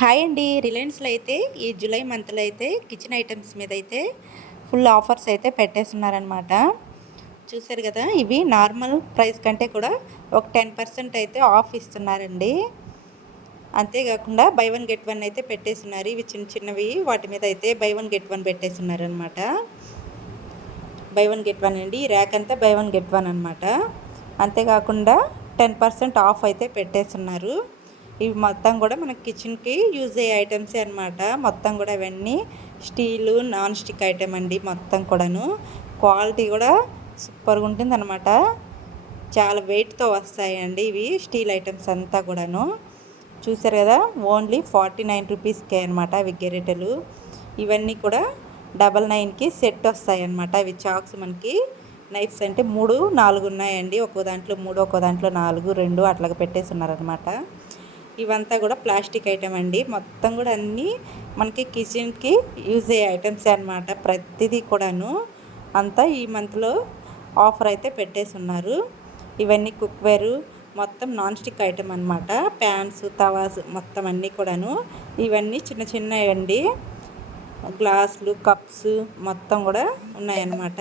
Hi అండి. రిలయన్స్లో అయితే ఈ జూలై మంత్లో అయితే కిచెన్ ఐటమ్స్ మీద అయితే ఫుల్ ఆఫర్స్ అయితే పెట్టేస్తున్నారనమాట. చూసారు కదా, ఇవి నార్మల్ ప్రైస్ కంటే కూడా ఒక 10% అయితే ఆఫ్ ఇస్తున్నారండి. అంతేకాకుండా బై వన్ గెట్ వన్ అయితే పెట్టేస్తున్నారు. ఇవి చిన్న చిన్నవి, వాటి మీద అయితే బై వన్ గెట్ వన్ పెట్టేస్తున్నారనమాట. బై వన్ గెట్ వన్ అండి. ఈ ర్యాక్ అంతా బై వన్ గెట్ వన్ అనమాట. అంతేకాకుండా 10% ఆఫ్ అయితే పెట్టేస్తున్నారు. ఇవి మొత్తం కూడా మన కిచెన్కి యూజ్ అయ్యే ఐటమ్సే అనమాట. మొత్తం కూడా ఇవన్నీ స్టీలు, నాన్ స్టిక్ ఐటమ్ అండి. మొత్తం కూడాను క్వాలిటీ కూడా సూపర్గా ఉంటుంది అనమాట. చాలా వెయిట్తో వస్తాయండి ఇవి స్టీల్ ఐటమ్స్ అంతా కూడాను. చూసారు కదా, ఓన్లీ 49 రూపీస్కే అనమాట అవి గెరిటెలు. ఇవన్నీ కూడా 99కి సెట్ వస్తాయి అనమాట. ఇవి చాక్స్ మనకి నైఫ్స్ అంటే 3, 4 ఉన్నాయండి. ఒక్కో దాంట్లో 3, ఒక్కో దాంట్లో 4, 2 అట్లాగా పెట్టేసి ఉన్నారనమాట. ఇవంతా కూడా ప్లాస్టిక్ ఐటమ్ అండి. మొత్తం కూడా అన్నీ మనకి కిచెన్కి యూజ్ అయ్యే ఐటమ్సే అనమాట. ప్రతిదీ కూడాను అంతా ఈ మంత్లో ఆఫర్ అయితే పెట్టేసి ఉన్నారు. ఇవన్నీ కుక్వేరు, మొత్తం నాన్ స్టిక్ ఐటమ్ అనమాట. ప్యాన్స్, తవాస్ మొత్తం అన్నీ కూడాను. ఇవన్నీ చిన్న చిన్నవి అండి. గ్లాసులు, కప్స్ మొత్తం కూడా ఉన్నాయన్నమాట.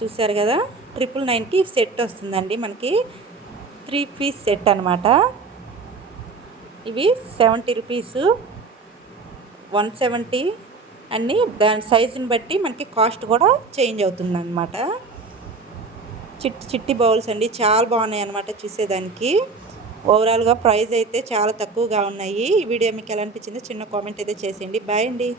చూసారు కదా, 999కి సెట్ వస్తుందండి మనకి. 3 పీస్ సెట్ అనమాట. ఇవి 70 రూపీస్, 170 అన్నీ దాని సైజుని బట్టి మనకి కాస్ట్ కూడా చేంజ్ అవుతుంది అనమాట. చిట్టి చిట్టి బౌల్స్ అండి, చాలా బాగున్నాయి అనమాట చూసేదానికి. ఓవరాల్గా ప్రైస్ అయితే చాలా తక్కువగా ఉన్నాయి. ఈ వీడియో మీకు ఎలా అనిపించిందో చిన్న కామెంట్ అయితే చేసేయండి. బాయ్ అండి.